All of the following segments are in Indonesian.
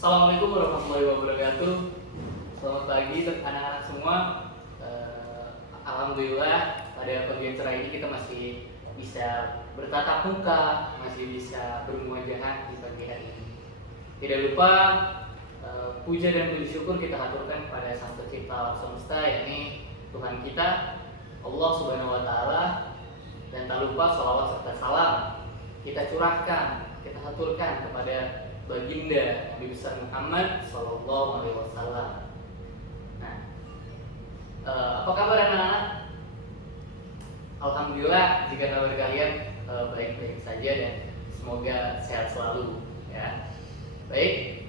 Assalamualaikum warahmatullahi wabarakatuh. Selamat pagi anak-anak semua. Alhamdulillah pada pagi yang cerah ini kita masih bisa bertatap muka, masih bisa bermuajahan di pagi hari ini. Tidak lupa puja dan puji syukur kita haturkan kepada Sang Pencipta alam semesta, yakni Tuhan kita, Allah Subhanahu wa taala, dan tak lupa sholawat serta salam kita curahkan, kita haturkan kepada Baginda Nabi besar Muhammad Sallallahu Alaihi Wasallam. Nah, apa kabar anak-anak? Alhamdulillah jika kabar kalian baik-baik saja dan semoga sehat selalu. Ya, baik.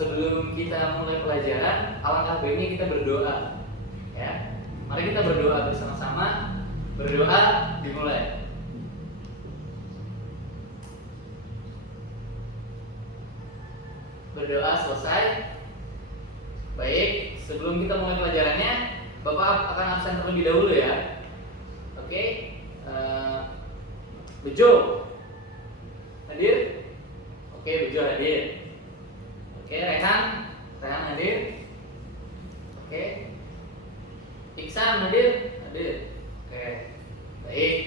Sebelum kita mulai pelajaran, alangkah baiknya kita berdoa. Ya, mari kita berdoa bersama-sama. Berdoa dimulai. Berdoa selesai. Baik, sebelum kita mulai pelajarannya, Bapak akan absen terlebih dahulu ya. Oke, Bejo hadir? Oke, Bejo hadir. Oke, Rehan hadir. Oke, Iksan hadir? Hadir. Oke, baik,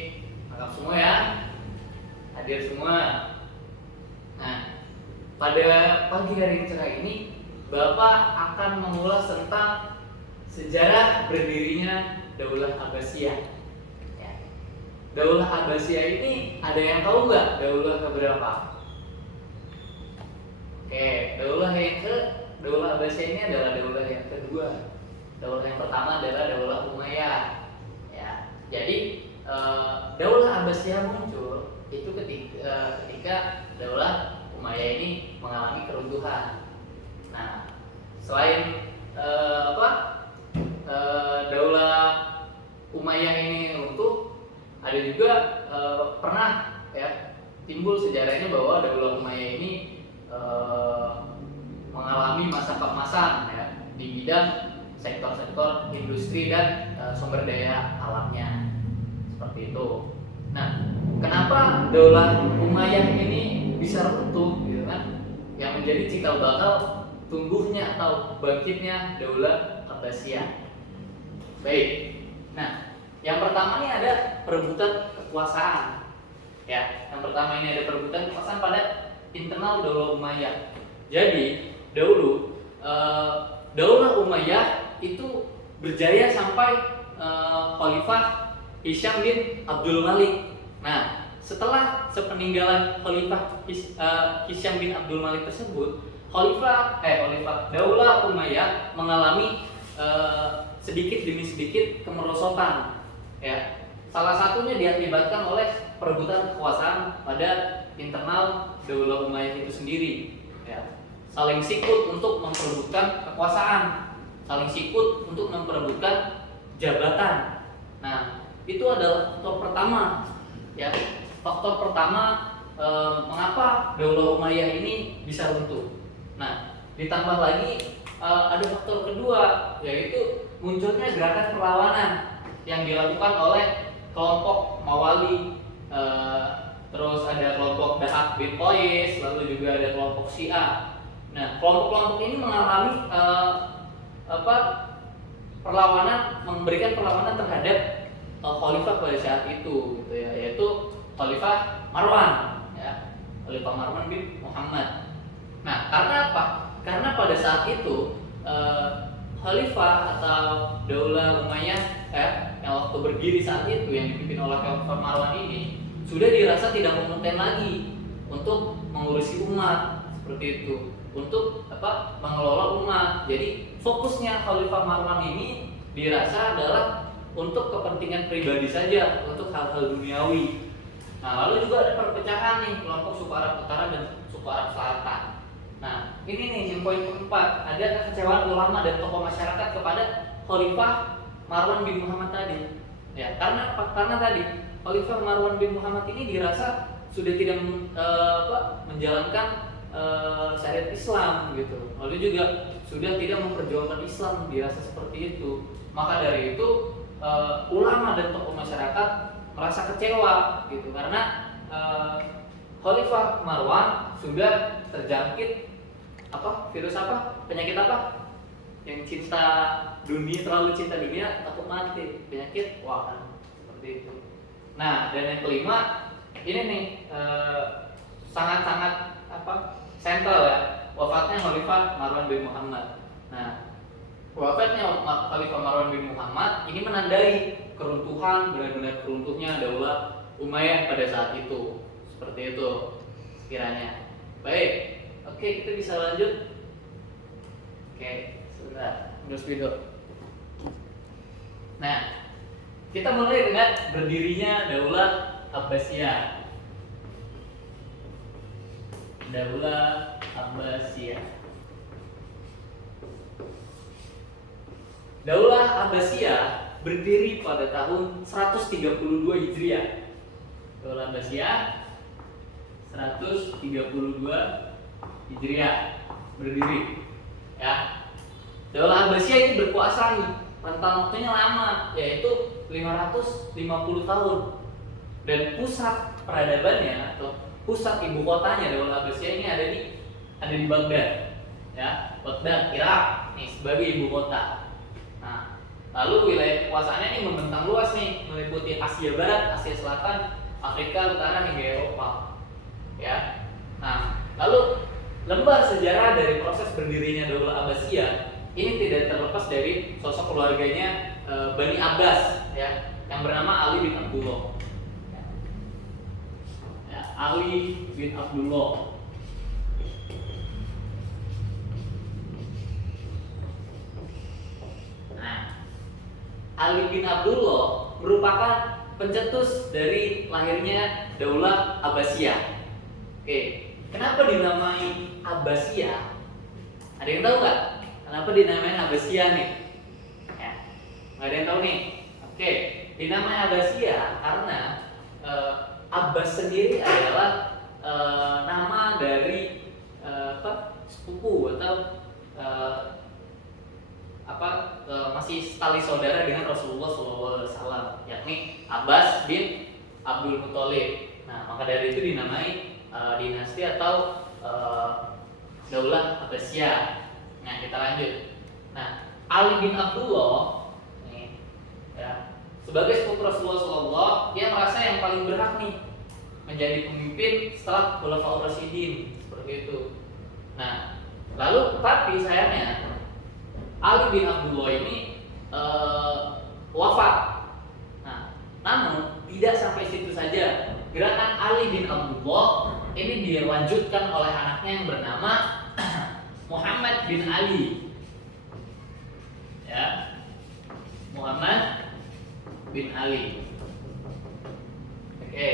lengkap semua ya. Hadir semua. Nah, pada pagi hari yang cerah ini, Bapak akan mengulas tentang sejarah berdirinya Daulah Abbasiyah. Ya. Daulah Abbasiyah ini ada yang tahu nggak daulah keberapa? Oke, Daulah Abbasiyah ini adalah daulah yang kedua. Daulah yang pertama adalah Daulah Umayyah. Ya, jadi Daulah Abbasiyah muncul itu ketika Daulah Umayyah ini mengalami keruntuhan. Nah, selain Daulah Umayyah ini runtuh, ada juga pernah ya timbul sejarahnya bahwa Daulah Umayyah ini mengalami masa keemasan ya di bidang sektor-sektor industri dan sumber daya alamnya seperti itu. Nah, kenapa Daulah Umayyah ini bisa runtuh gitu kan? Yang menjadi cikal bakal tumbuhnya atau bangkitnya Daulah Abbasiyah. Baik. Nah, yang pertama ini ada perebutan kekuasaan. Ya, yang pertama ini ada perebutan kekuasaan pada internal Daulah Umayyah. Jadi, dahulu Daulah Umayyah itu berjaya sampai Khalifah Hisham bin Abdul Malik. Nah, setelah sepeninggalan Khalifah Hisham bin Abdul Malik tersebut, Daulah Umayyah mengalami sedikit demi sedikit kemerosotan. Ya, salah satunya diakibatkan oleh perebutan kekuasaan pada internal Daulah Umayyah itu sendiri. Ya, saling sikut untuk memperebutkan kekuasaan, saling sikut untuk memperebutkan jabatan. Nah, itu adalah faktor pertama. Ya, faktor pertama mengapa Daulah Umayyah ini bisa runtuh. Nah, ditambah lagi ada faktor kedua, yaitu munculnya gerakan perlawanan yang dilakukan oleh kelompok Mawali, terus ada kelompok Dahak bin Qais, lalu juga ada kelompok Syiah. Nah, kelompok-kelompok ini mengalami memberikan perlawanan terhadap khalifah pada saat itu, gitu ya, yaitu Khalifah Marwan, ya, Khalifah Marwan bin Muhammad. Nah, karena apa? Karena pada saat itu Khalifah atau Daulah Umayyah yang waktu berdiri saat itu yang dipimpin oleh Khalifah Marwan ini sudah dirasa tidak kompeten lagi untuk mengurusi umat seperti itu, untuk mengelola umat. Jadi fokusnya Khalifah Marwan ini dirasa adalah untuk kepentingan pribadi saja, untuk hal-hal duniawi. Nah, lalu juga ada perpecahan nih, kelompok suku Arab Utara dan suku Arab Selatan. Nah, ini nih yang poin keempat, ada kekecewaan ulama dan tokoh masyarakat kepada Khalifah Marwan bin Muhammad tadi. Ya, karena tadi Khalifah Marwan bin Muhammad ini dirasa sudah tidak menjalankan syariat Islam gitu. Lalu juga sudah tidak memperjuangkan Islam, dirasa seperti itu. Maka dari itu ulama dan tokoh masyarakat merasa kecewa gitu karena Khalifah Marwan sudah terjangkit virus apa, penyakit apa yang terlalu cinta dunia takut mati, penyakit wah seperti itu. Nah, dan yang kelima ini nih sangat-sangat sentral ya, wafatnya Khalifah Marwan bin Muhammad. Nah, wafatnya Khalifah Marwan bin Muhammad ini menandai keruntuhan, benar-benar keruntuhnya Daulah Umayyah pada saat itu. Seperti itu sekiranya. Baik, oke kita bisa lanjut. Oke, sebentar, terus video. Nah, kita mulai dengan berdirinya Daulah Abbasiyah. Daulah Abbasiyah. Daulah Abbasiyah berdiri pada tahun 132 Hijriah. Daulah Abbasiyah 132 Hijriah berdiri. Ya. Daulah Abbasiyah ini berkuasa nih, rentang waktunya lama, yaitu 550 tahun. Dan pusat peradabannya atau pusat ibu kotanya Daulah Abbasiyah ini ada di Baghdad. Ya, Baghdad, Irak nih sebagai ibu kota. Nah, lalu wilayah kekuasaannya ini membentang luas nih, meliputi Asia Barat, Asia Selatan, Afrika Utara hingga Eropa. Ya. Nah, lalu lembar sejarah dari proses berdirinya Daulah Abbasiyah ini tidak terlepas dari sosok keluarganya Bani Abbas ya, yang bernama Ali bin Abdullah. Ya, Ali bin Abdullah. Nah, Ali bin Abdullah merupakan pencetus dari lahirnya Daulah Abbasiyah. Oke, kenapa dinamai Abbasiyah? Ada yang tahu nggak? Kenapa dinamai Abbasiyah nih? Ya, nggak ada yang tahu nih. Oke, dinamai Abbasiyah karena Abbas sendiri adalah nama dari sepupu atau masih tali saudara dengan Rasulullah SAW, yakni Abbas bin Abdul Muthalib. Nah, maka dari itu dinamai dinasti atau Daulah Abbasiyah. Nah, kita lanjut. Nah, Ali bin Abdullah nih, ya, sebagai sepupu Rasulullah SAW, dia merasa yang paling berhak nih menjadi pemimpin setelah Khulafaur Rasyidin, seperti itu. Nah, lalu tapi sayangnya Ali bin Abdullah ini wafat. Nah, namun tidak sampai situ saja. Gerakan Ali bin Abdullah ini dilanjutkan oleh anaknya yang bernama Muhammad bin Ali. Ya. Muhammad bin Ali. Oke,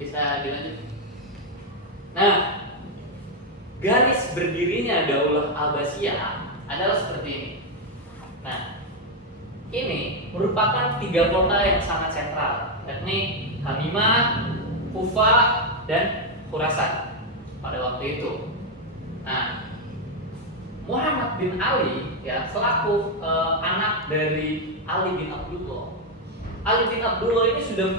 bisa dilanjut. Nah, garis berdirinya Daulah Abbasiyah adalah seperti ini. Nah, ini merupakan 3 kota yang sangat sentral, yakni Hamimah, Kufah, dan Khurasan pada waktu itu. Nah, Muhammad bin Ali ya selaku anak dari Ali bin Abdullah. Ali bin Abdullah ini sudah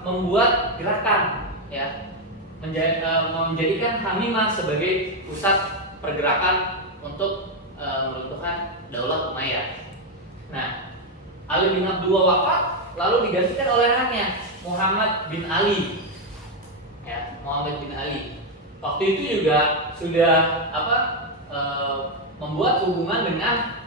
membuat gerakan ya menjadikan Hamimah sebagai pusat pergerakan untuk meruntuhkan Daulah Umayyah. Nah, Ali bin Abdullah wafat lalu digantikan oleh anaknya Muhammad bin Ali. Ya, Muhammad bin Ali. Waktu itu juga sudah membuat hubungan dengan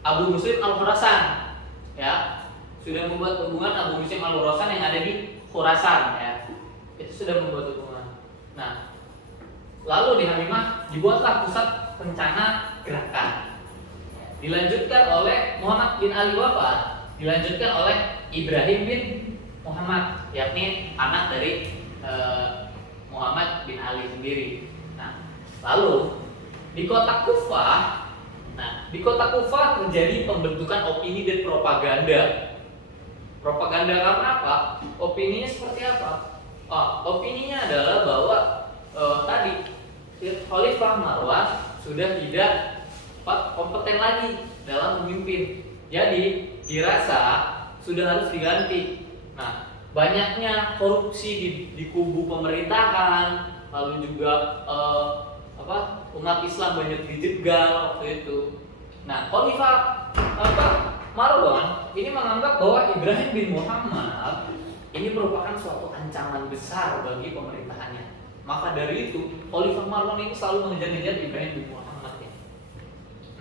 Abu Muslim Al-Khurasan. Ya, sudah membuat hubungan Abu Muslim Al-Khurasan yang ada di Khurasan ya. Itu sudah membuat hubungan. Nah, lalu di Hamimah dibuatlah pusat rencana gerakan. Dilanjutkan oleh Muhammad bin Ali wafat, dilanjutkan oleh Ibrahim bin Muhammad, yakni anak dari Muhammad bin Ali sendiri. Nah, lalu di kota Kufah, terjadi pembentukan opini dan propaganda. Propaganda karena apa? Opininya seperti apa? Opininya adalah bahwa tadi Khalifah Marwan sudah tidak kompeten lagi dalam memimpin. Jadi dirasa sudah harus diganti. Nah, banyaknya korupsi di kubu pemerintahan, lalu juga umat Islam banyak dijegal waktu itu. Nah, Khalifah Marwan ini menganggap bahwa Ibrahim bin Muhammad ini merupakan suatu ancaman besar bagi pemerintahannya. Maka dari itu, Khalifah Marwan ini selalu mengejar-ngejar Ibrahim bin Muhammad ya.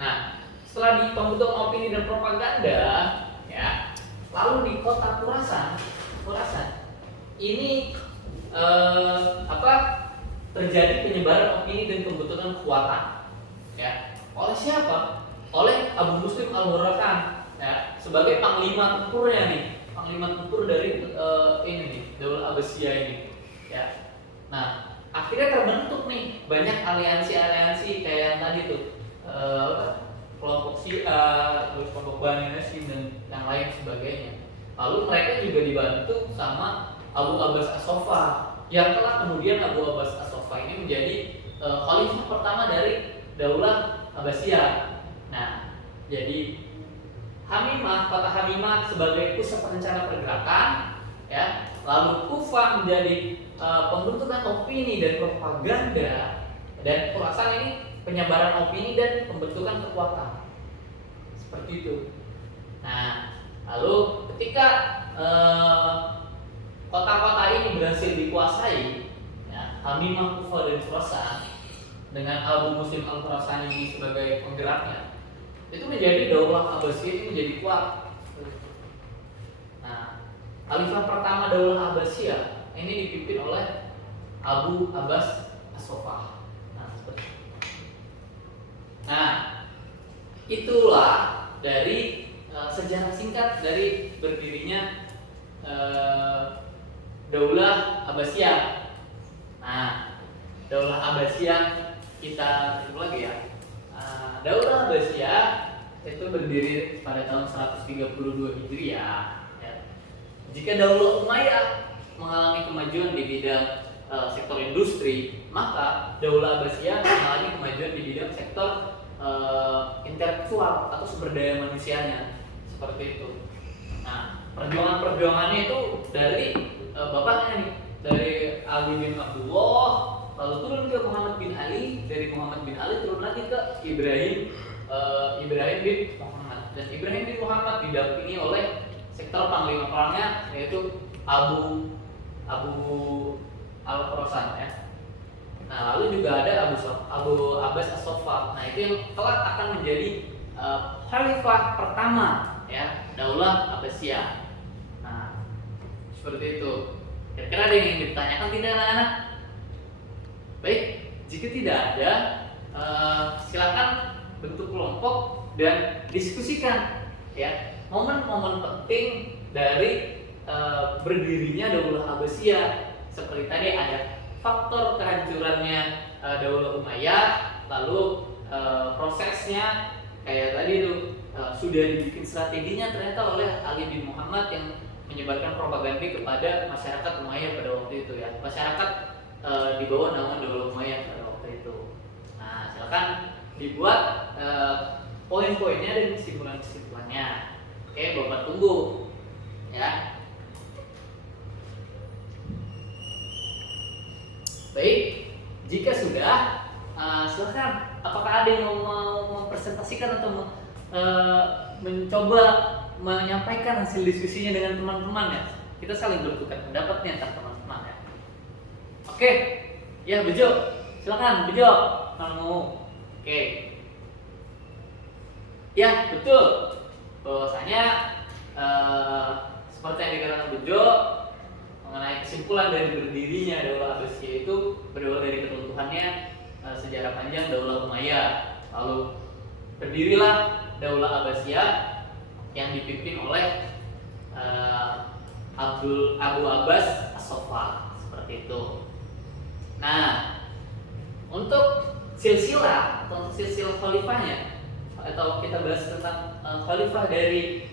Nah, setelah di pembentukan opini dan propaganda, ya, lalu di kota Khurasan ini terjadi penyebaran opini dan pembentukan kekuatan, ya, oleh siapa? Oleh Abu Muslim Al-Hurakan, ya, sebagai panglima tempurnya nih, panglima tempur dari ini nih, Daulah Abbasiyah ini, ya. Nah, akhirnya terbentuk nih banyak aliansi kayak yang tadi tuh, kelompok Syiah, terus kelompok Bani Hashim dan yang lain sebagainya. Lalu mereka juga dibantu sama Abu Abbas As-Soffah, yang kelak kemudian Abu Abbas As-Soffah ini menjadi khalifah pertama dari Daulah Abbasiyah. Nah, jadi kota Hamimah sebagai pusat perencana pergerakan, ya. Lalu Kufah menjadi pembentukan opini dan propaganda, dan Khurasan ini penyebaran opini dan pembentukan kekuatan. Seperti itu. Nah, lalu ketika kota-kota ini berhasil dikuasai, ya, Hamimah, Kufah, dan Khurasan dengan Abu Muslim Al-Khurasani ini sebagai penggeraknya, itu menjadi Daulah Abbasiyah ini menjadi kuat. Nah, khalifah pertama Daulah Abbasiyah ini dipimpin oleh Abu Abbas As-Soffah. Nah, itulah dari sejarah singkat dari berdirinya Daulah Abbasiyah. Nah, Daulah Abbasiyah kita tutup lagi ya. Daulah Abbasiyah itu berdiri pada tahun 132 Hijriah. Ya. Jika Daulah Umayyah mengalami kemajuan di bidang sektor industri, maka Daulah Abbasiyah mengalami kemajuan di bidang sektor intelektual atau sumber daya manusianya, seperti itu. Nah, perjuangannya itu dari bapaknya nih, dari Ali bin Abdullah, lalu turun ke Muhammad bin Ali, dari Muhammad bin Ali turun lagi ke Ibrahim bin Muhammad, dan Ibrahim bin Muhammad didampingi oleh sektor panglima perangnya yaitu Abu Al-Khurasan ya. Nah, lalu juga ada Abu Abbas As-Soffah. Nah, itu yang kelak akan menjadi khalifah pertama ya Daulah Abbasiyah. Nah, seperti itu. Kira-kira ada yang ingin ditanyakan tidak anak-anak? Baik, jika tidak ada, silakan bentuk kelompok dan diskusikan ya momen-momen penting dari berdirinya Daulah Abbasiyah. Seperti tadi ada faktor kehancurannya Daulah Umayyah, lalu prosesnya kayak tadi itu sudah dibikin strateginya ternyata oleh Ali bin Muhammad yang menyebarkan propaganda kepada masyarakat Umayyah pada waktu itu ya, masyarakat di bawah naungan Daulah Umayyah pada waktu itu. Nah, silakan dibuat poin-poinnya dan kesimpulan-kesimpulannya. Oke, Bapak tunggu ya. Baik, jika sudah, silakan. Apakah ada yang mau mempresentasikan atau mencoba menyampaikan hasil diskusinya dengan teman-teman ya? Kita saling bertukar pendapat nih antar teman-teman ya. Oke, ya Bejo, silakan Bejo kalau mau. Oke, ya betul. Bahwasanya seperti yang dikatakan Bejo, mengenai kesimpulan dari berdirinya Daulah Abbasiyah itu berawal dari keruntuhannya sejarah panjang Daulah Umayyah. Lalu berdirilah Daulah Abbasiyah yang dipimpin oleh Abu Abbas As-Soffah, seperti itu. Nah, untuk silsilah atau silsilah khalifahnya, atau kita bahas tentang khalifah dari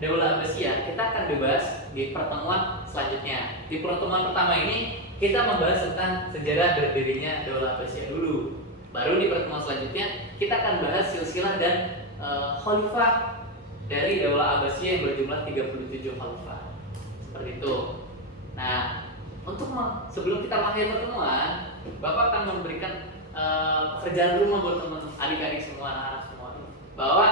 Daulah Abbasiyah, kita akan dibahas di pertemuan selanjutnya. Di pertemuan pertama ini kita membahas tentang sejarah berdirinya Daulah Abbasiyah dulu. Baru di pertemuan selanjutnya kita akan bahas silsilah dan khalifah dari Daulah Abbasiyah yang berjumlah 37 khalifah. Seperti itu. Nah, sebelum kita mengakhiri pertemuan, Bapak akan memberikan pekerjaan rumah buat teman adik-adik semua, anak-anak semua, bahwa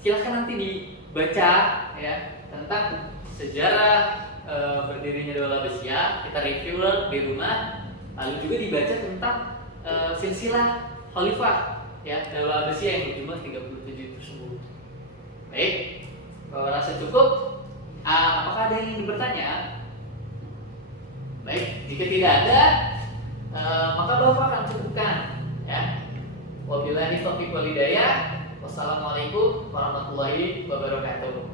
silahkan nanti dibaca ya tentang sejarah berdirinya Daulah Abbasiyah, kita review di rumah, lalu juga dibaca tentang silsilah khalifah ya Daulah Abbasiyah yang berjumlah 37 tersebut. Baik, kalau rasa cukup, apakah ada yang ingin bertanya? Baik, jika tidak ada, maka Bapak akan cukupkan ya. Wabillahi taufiq wal hidayah. Wassalamualaikum warahmatullahi wabarakatuh.